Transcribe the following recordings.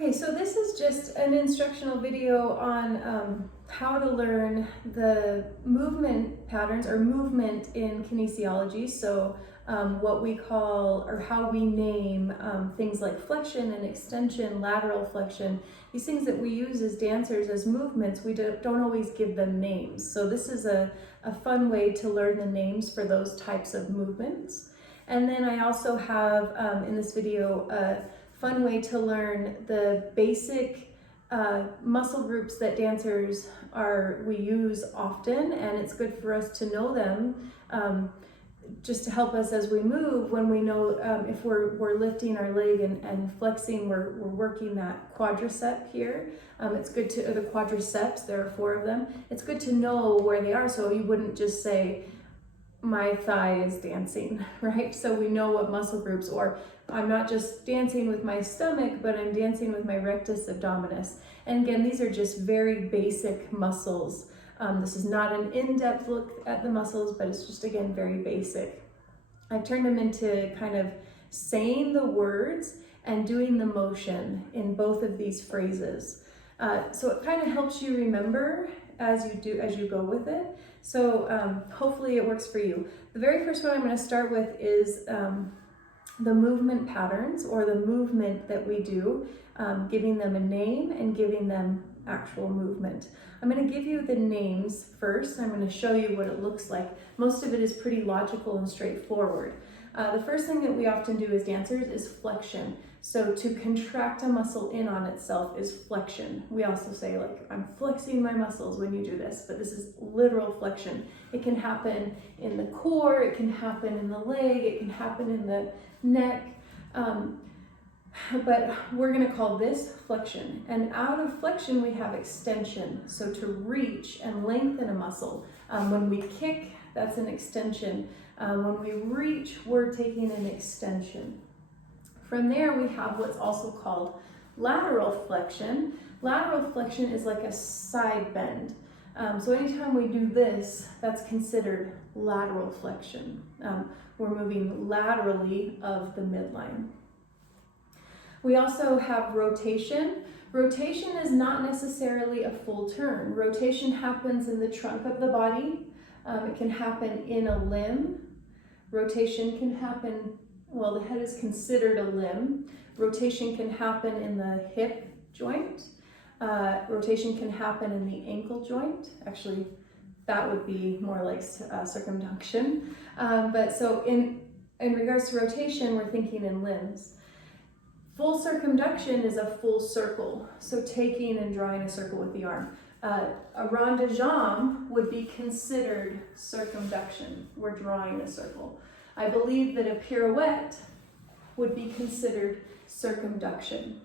Okay, so this is just an instructional video on how to learn the movement patterns or movement in kinesiology. So what we call or how we name things like flexion and extension, lateral flexion, these things that we use as dancers as movements, we don't always give them names. So this is a fun way to learn the names for those types of movements. And then I also have in this video a fun way to learn the basic muscle groups that dancers we use often, and it's good for us to know them just to help us as we move. When we know if we're lifting our leg and flexing, we're working that quadricep here. It's good to, or the quadriceps, there are 4 of them. It's good to know where they are, so you wouldn't just say, my thigh is dancing, right? So we know what muscle groups, or I'm not just dancing with my stomach, but I'm dancing with my rectus abdominis. And again, these are just very basic muscles. This is not an in-depth look at the muscles, but it's just, again, very basic. I've turned them into kind of saying the words and doing the motion in both of these phrases. So it kind of helps you remember as you go with it. So hopefully it works for you. The very first one I'm going to start with is the movement patterns, or the movement that we do, giving them a name and giving them actual movement. I'm going to give you the names first. I'm going to show you what it looks like. Most of it is pretty logical and straightforward. The first thing that we often do as dancers is flexion. So to contract a muscle in on itself is flexion. We also say, like, I'm flexing my muscles when you do this, but this is literal flexion. It can happen in the core, it can happen in the leg, it can happen in the neck, but we're going to call this flexion. And out of flexion we have extension, so to reach and lengthen a muscle. When we kick, that's an extension. When we reach, we're taking an extension. From there, we have what's also called lateral flexion. Lateral flexion is like a side bend. So anytime we do this, that's considered lateral flexion. We're moving laterally of the midline. We also have rotation. Rotation is not necessarily a full turn. Rotation happens in the trunk of the body. It can happen in a limb. Rotation can happen, well, the head is considered a limb. Rotation can happen in the hip joint. Rotation can happen in the ankle joint. Actually, that would be more like circumduction. But so in regards to rotation, we're thinking in limbs. Full circumduction is a full circle. So taking and drawing a circle with the arm. A rond de jambe would be considered circumduction. We're drawing a circle. I believe that a pirouette would be considered circumduction.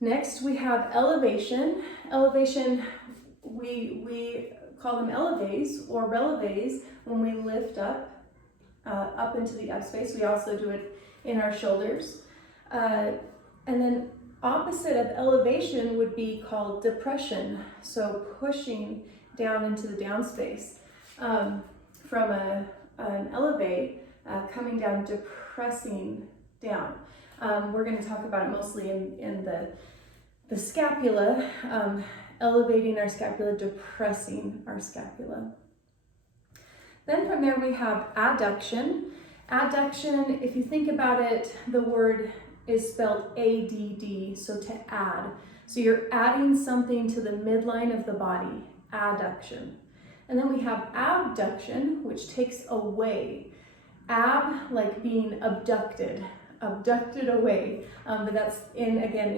Next, we have elevation. Elevation, we call them eleves or releves when we lift up into the up space. We also do it in our shoulders. And then opposite of elevation would be called depression. So pushing down into the down space. From an elevate, coming down, depressing down. We're going to talk about it mostly in the scapula, elevating our scapula, depressing our scapula. Then from there we have adduction. Adduction, if you think about it, the word is spelled A-D-D, so to add. So you're adding something to the midline of the body, adduction. And then we have abduction, which takes away. Ab, like being abducted away. But that's in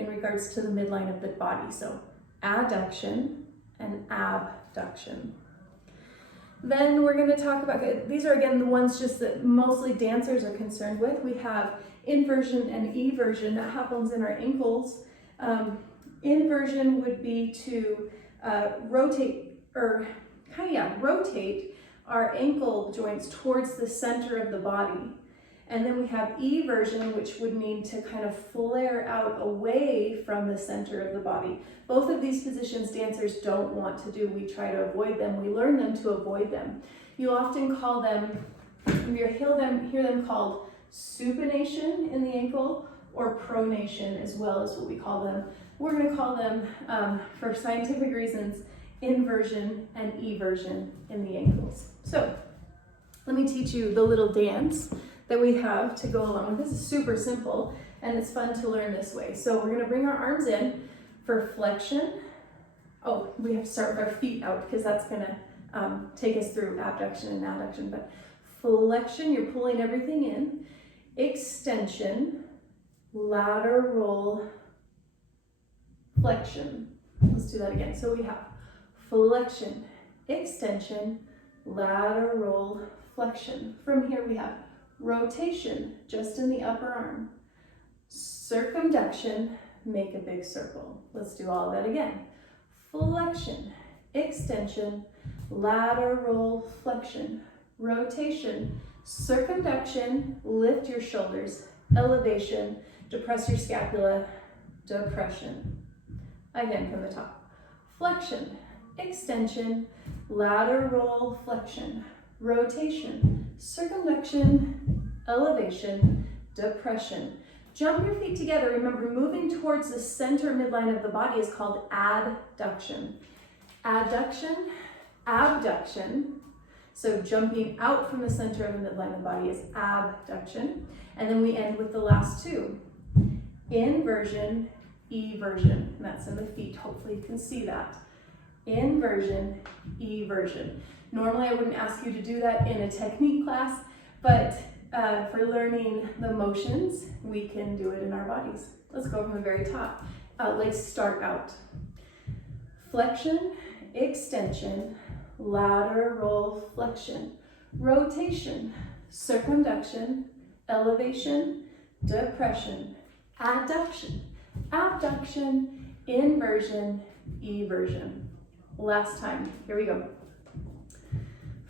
regards to the midline of the body. So adduction and abduction. Then we're going to talk about, these are again the ones just that mostly dancers are concerned with. We have inversion and eversion. That happens in our ankles. Inversion would be to rotate our ankle joints towards the center of the body. And then we have eversion, which would mean to kind of flare out away from the center of the body. Both of these positions dancers don't want to do. We try to avoid them. We learn them to avoid them. You often call them, you hear them called supination in the ankle or pronation as well as what we call them. We're going to call them, for scientific reasons, inversion and eversion in the ankles. So let me teach you the little dance that we have to go along with. This is super simple and it's fun to learn this way. So we're going to bring our arms in for flexion. Oh, we have to start with our feet out because that's going to take us through abduction and adduction. But flexion, you're pulling everything in. Extension, lateral flexion. Let's do that again. So we have flexion, extension, lateral flexion. From here we have rotation, just in the upper arm. Circumduction, make a big circle. Let's do all of that again. Flexion, extension, lateral flexion, rotation, circumduction, lift your shoulders, elevation, depress your scapula, depression. Again from the top. Flexion, extension, lateral flexion, rotation, circumduction, elevation, depression. Jump your feet together. Remember, moving towards the center midline of the body is called adduction. Adduction, abduction. So jumping out from the center of the midline of the body is abduction. And then we end with the last two. Inversion, eversion. And that's in the feet. Hopefully you can see that. Inversion, eversion. Normally I wouldn't ask you to do that in a technique class, but for learning the motions, we can do it in our bodies. Let's go from the very top. Legs start out. Flexion, extension, lateral flexion, rotation, circumduction, elevation, depression, adduction, abduction, inversion, eversion. Last time. Here we go.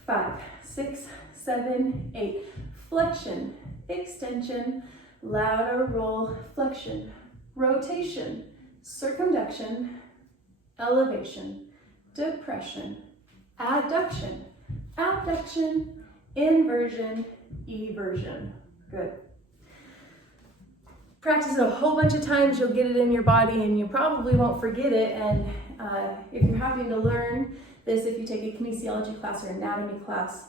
5, 6, 7, 8. Flexion, extension, lateral flexion, rotation, circumduction, elevation, depression, adduction, abduction, inversion, eversion. Good. Practice it a whole bunch of times, you'll get it in your body and you probably won't forget it. And if you're having to learn this, if you take a kinesiology class or anatomy class,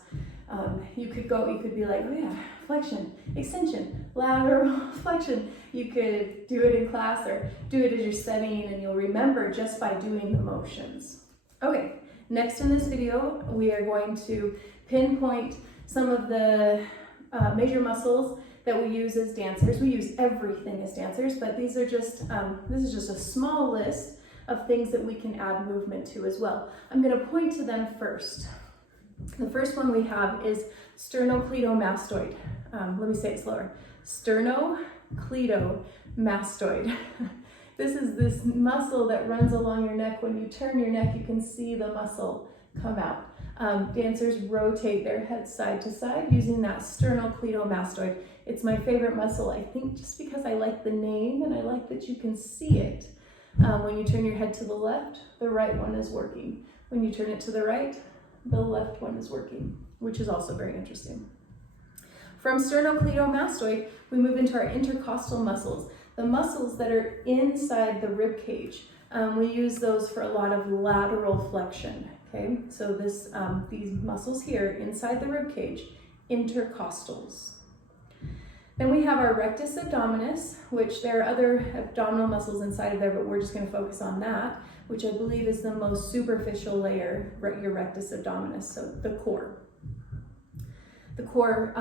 you could be like, oh yeah, flexion, extension, lateral flexion. You could do it in class or do it as you're studying and you'll remember just by doing the motions. Okay, next in this video, we are going to pinpoint some of the major muscles that we use as dancers. We use everything as dancers, but these are just, this is just a small list of things that we can add movement to as well. I'm gonna point to them first. The first one we have is sternocleidomastoid. Let me say it slower. Sternocleidomastoid. This is this muscle that runs along your neck. When you turn your neck, you can see the muscle come out. Dancers rotate their head side to side using that sternocleidomastoid. It's my favorite muscle, I think, just because I like the name and I like that you can see it. When you turn your head to the left, the right one is working. When you turn it to the right, the left one is working, which is also very interesting. From sternocleidomastoid, we move into our intercostal muscles, the muscles that are inside the rib cage. We use those for a lot of lateral flexion. Okay, so these muscles here inside the rib cage, intercostals. Then we have our rectus abdominis, which there are other abdominal muscles inside of there, but we're just going to focus on that, which I believe is the most superficial layer, your rectus abdominis, so the core. The core,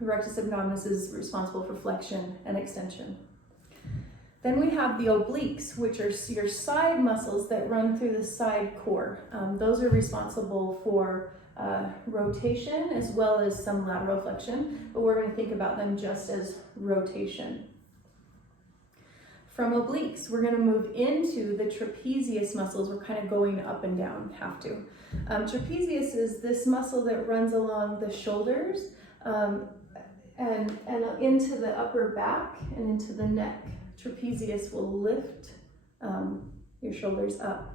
rectus abdominis, is responsible for flexion and extension. Then we have the obliques, which are your side muscles that run through the side core. Those are responsible for rotation as well as some lateral flexion, but we're going to think about them just as rotation. From obliques, we're going to move into the trapezius muscles. We're kind of going up and down, have to. Trapezius is this muscle that runs along the shoulders and into the upper back and into the neck. Trapezius will lift your shoulders up.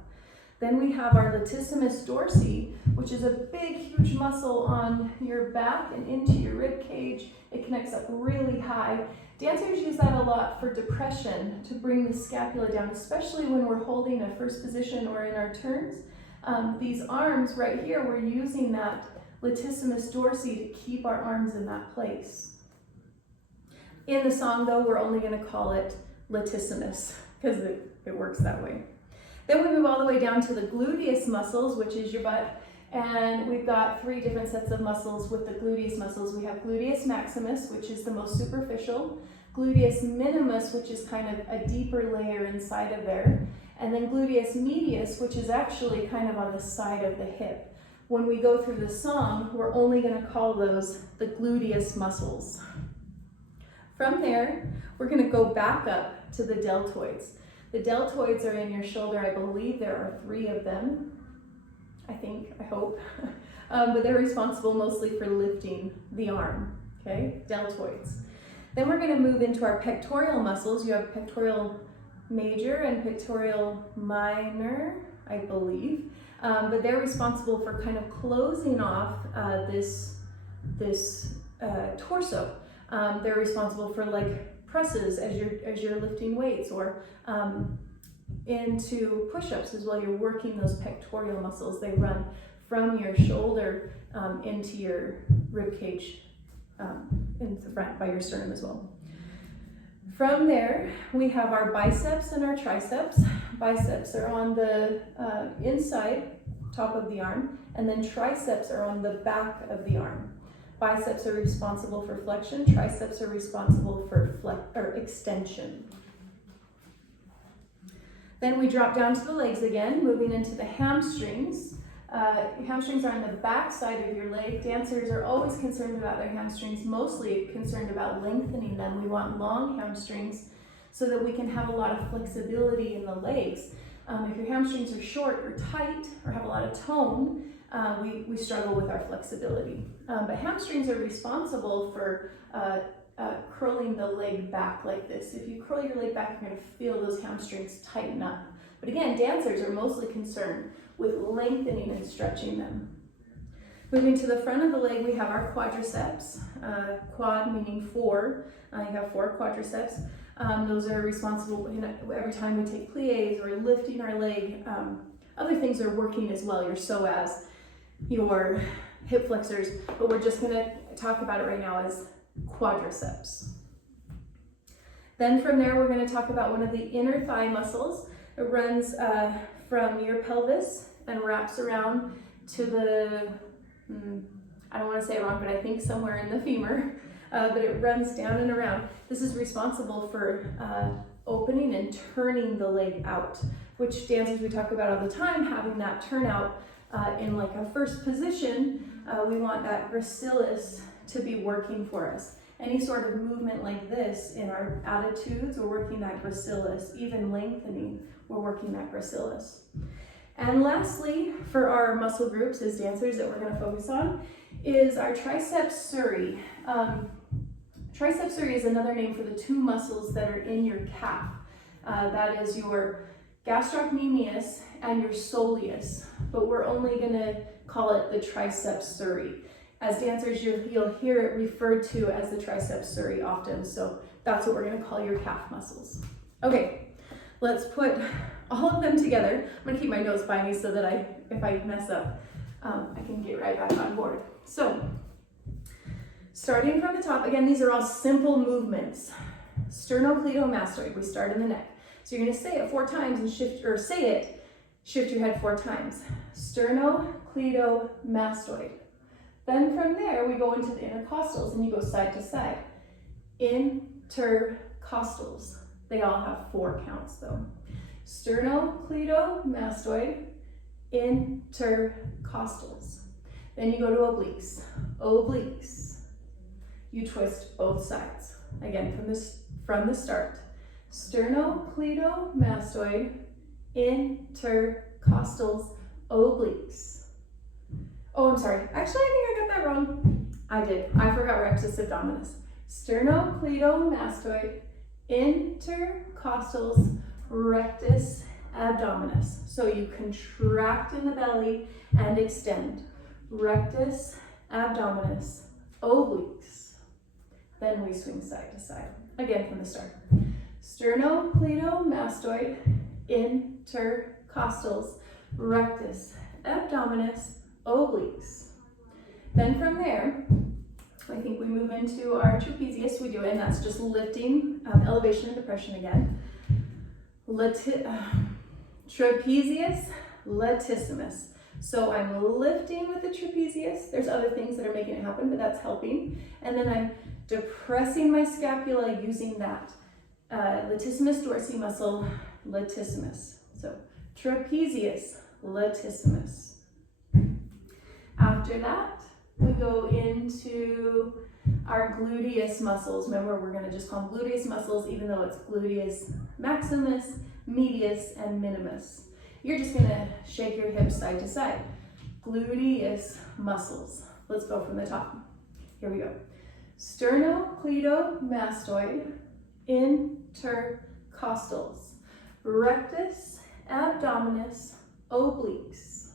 Then we have our latissimus dorsi, which is a big, huge muscle on your back and into your rib cage. It connects up really high. Dancers use that a lot for depression, to bring the scapula down, especially when we're holding a first position or in our turns. These arms right here, we're using that latissimus dorsi to keep our arms in that place. In the song though, we're only going to call it latissimus because it works that way. Then we move all the way down to the gluteus muscles, which is your butt. And we've got 3 different sets of muscles with the gluteus muscles. We have gluteus maximus, which is the most superficial, gluteus minimus, which is kind of a deeper layer inside of there, and then gluteus medius, which is actually kind of on the side of the hip. When we go through the song, we're only going to call those the gluteus muscles. From there, we're going to go back up to the deltoids. The deltoids are in your shoulder. I believe there are 3 of them. I hope. But they're responsible mostly for lifting the arm, okay? Deltoids. Then we're going to move into our pectoral muscles. You have pectoral major and pectoral minor, I believe. But they're responsible for kind of closing off this torso. They're responsible for like presses as you're lifting weights, or into push-ups as well. You're working those pectoral muscles. They run from your shoulder into your rib cage in the front by your sternum as well. From there, we have our biceps and our triceps. Biceps are on the inside, top of the arm, and then triceps are on the back of the arm. Biceps are responsible for flexion, triceps are responsible for extension. Then we drop down to the legs again, moving into the hamstrings. Hamstrings are on the back side of your leg. Dancers are always concerned about their hamstrings, mostly concerned about lengthening them. We want long hamstrings so that we can have a lot of flexibility in the legs. If your hamstrings are short or tight or have a lot of tone, we struggle with our flexibility. But hamstrings are responsible for curling the leg back like this. If you curl your leg back, you're going to feel those hamstrings tighten up. But again, dancers are mostly concerned with lengthening and stretching them. Moving to the front of the leg, we have our quadriceps. Quad meaning 4. You have 4 quadriceps. Those are responsible every time we take plies or lifting our leg. Other things are working as well, your psoas, your hip flexors, but we're just going to talk about it right now as quadriceps. Then from there, we're going to talk about one of the inner thigh muscles. It runs from your pelvis and wraps around to the, I don't want to say it wrong, but I think somewhere in the femur, but it runs down and around. This is responsible for opening and turning the leg out, which dancers we talk about all the time, having that turnout in like a first position. We want that gracilis to be working for us. Any sort of movement like this in our attitudes, we're working that gracilis. Even lengthening, we're working that gracilis. And lastly, for our muscle groups as dancers that we're going to focus on, is our triceps surae. Triceps surae is another name for the 2 muscles that are in your calf. That is your gastrocnemius and your soleus, but we're only going to call it the triceps surae. As dancers, you'll hear it referred to as the triceps surae often, so that's what we're going to call your calf muscles. Okay, let's put all of them together. I'm going to keep my notes by me so that if I mess up, I can get right back on board. So, starting from the top, again, these are all simple movements. Sternocleidomastoid, we start in the neck. So you're going to say it 4 times and shift your head 4 times. Sternocleidomastoid. Then from there, we go into the intercostals and you go side to side. Intercostals. They all have 4 counts though. Sternocleidomastoid, intercostals. Then you go to obliques. Obliques. You twist both sides. Again, from the start. Sternocleidomastoid, intercostals, obliques. Oh, I'm sorry. Actually, I think I got that wrong. I did. I forgot rectus abdominis. Sternocleidomastoid, intercostals, rectus abdominis. So you contract in the belly and extend. Rectus, abdominis, obliques. Then we swing side to side. Again from the start. Sternocleidomastoid, intercostals, rectus, abdominis, obliques. Then from there, I think we move into our trapezius. We do it, and that's just lifting, elevation and depression again. Trapezius, latissimus. So I'm lifting with the trapezius. There's other things that are making it happen, but that's helping. And then I'm depressing my scapula using that latissimus dorsi muscle, latissimus. So trapezius, latissimus. After that, we go into our gluteus muscles. Remember, we're going to just call them gluteus muscles, even though it's gluteus maximus, medius, and minimus. You're just going to shake your hips side to side. Gluteus muscles. Let's go from the top. Here we go. Sternocleidomastoid, intercostals, rectus, abdominis, obliques.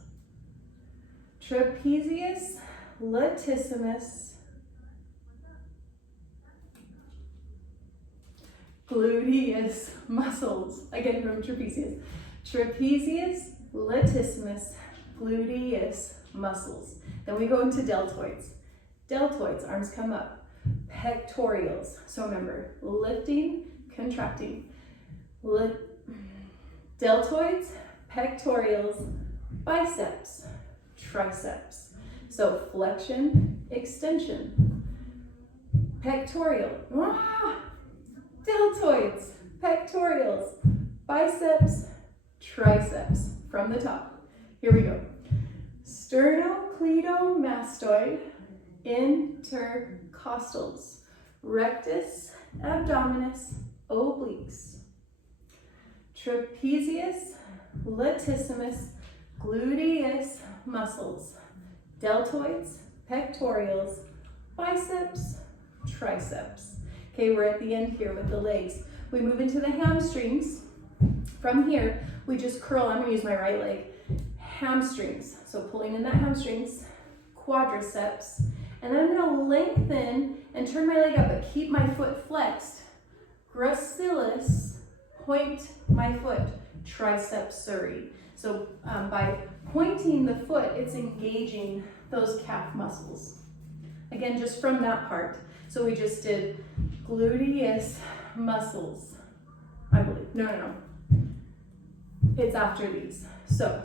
Trapezius, latissimus, gluteus muscles. Again from trapezius. Trapezius, latissimus, gluteus muscles. Then we go into deltoids. Deltoids, arms come up. Pectorials. So remember, lifting, contracting. Deltoids, pectorials, biceps, triceps. So flexion, extension. Pectoral. Deltoids, pectorials, biceps, triceps. From the top. Here we go. Sternocleidomastoid, intercostals, rectus, abdominis, obliques. Trapezius, latissimus, gluteus muscles. Deltoids, pectorials, biceps, triceps. Okay, we're at the end here with the legs. We move into the hamstrings. From here, we just curl. I'm going to use my right leg. Hamstrings. So pulling in that hamstrings, quadriceps. And then I'm going to lengthen and turn my leg up, but keep my foot flexed. Gracilis, point my foot, triceps suri. So by pointing the foot, it's engaging those calf muscles. Again, just from that part. So we just did gluteus muscles, I believe. No. It's after these. So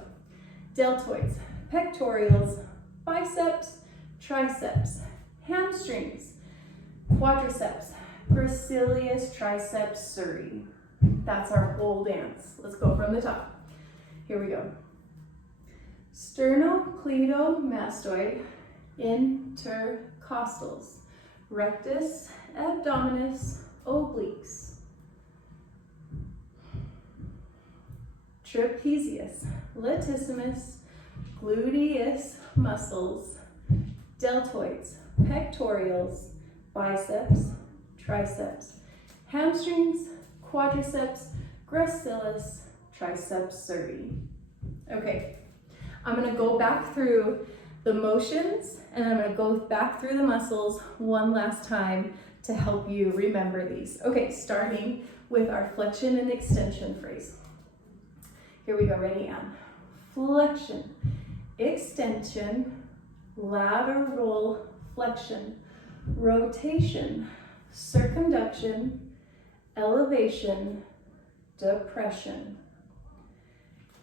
deltoids, pectorials, biceps, triceps, hamstrings, quadriceps, gracilis, triceps suri. That's our whole dance. Let's go from the top. Here we go. Sternocleidomastoid, intercostals, rectus, abdominis, obliques. Trapezius, latissimus, gluteus muscles, deltoids, pectorials, biceps, triceps, hamstrings, quadriceps, gracilis, triceps suri. Okay, I'm going to go back through the motions and I'm going to go back through the muscles one last time to help you remember these. Okay, starting with our flexion and extension phrase. Here we go, ready, Anne? Flexion, extension, lateral flexion, rotation, circumduction, elevation, depression.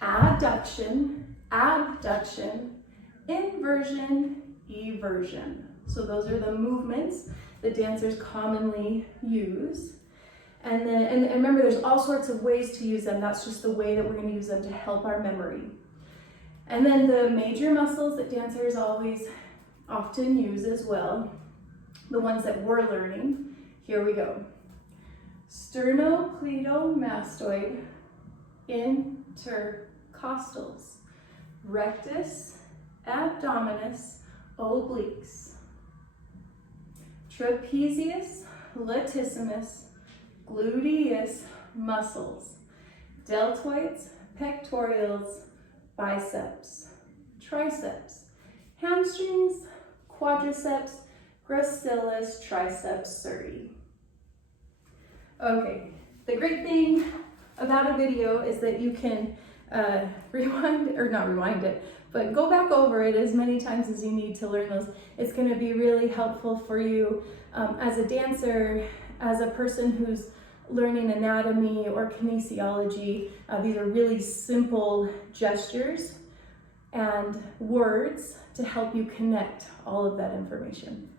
Adduction, abduction, inversion, eversion. So those are the movements that dancers commonly use. And remember, there's all sorts of ways to use them. That's just the way that we're going to use them to help our memory. And then the major muscles that dancers often use as well, the ones that we're learning. Here we go. Sternocleidomastoid, intercostals, rectus, abdominis, obliques. Trapezius, latissimus, gluteus muscles, deltoids, pectorals, biceps, triceps, hamstrings, quadriceps, gracilis, triceps, surae. Okay, the great thing about a video is that you can but go back over it as many times as you need to learn those. It's going to be really helpful for you as a dancer, as a person who's learning anatomy or kinesiology. These are really simple gestures and words to help you connect all of that information.